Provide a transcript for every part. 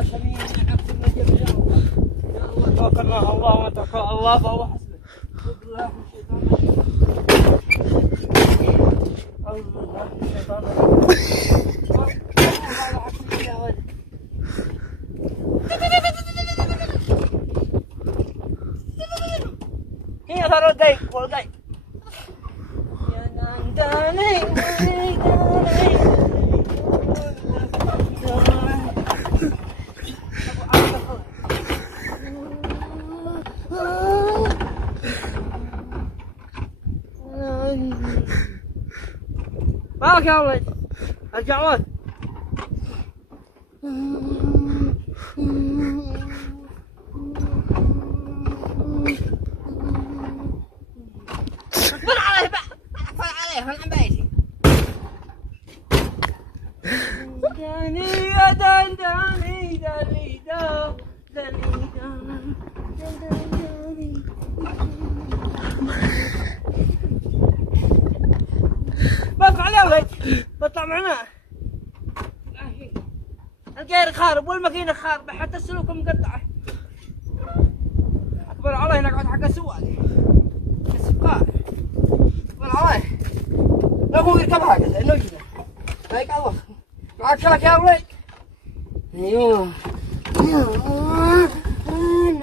يا سمين عبد المجيد يا الله. يا الله توكلنا على الله وتوكل على الله فهو حسبه. أعوذ بالله من الشيطان الرجيم. أعوذ بالله من الشيطان الرجيم. هذا حسبي يا ولد. هي ترى دايك والدايك. يا نانداني مالك يا ولد؟ ارجع ولد. اقفل عليه بقى، اقفل عليه انا عم بايتي. داني يا دان داني داني دا داني دان داني. بطلع عليه ولد، بطلع معنا. الجير خارب والماكينة خاربة حتى السلوك مقطعة. اكبر عليه نقعد حق السواق. السباق. اكبر عليه. لا هو يركبها كذا انه كذا. هيك الله. معك شاك يا ولد. ايوه.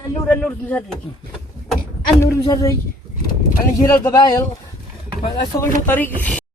النور مزرج. النور مزرج. انا جيل القبايل. ما اسوي له طريق.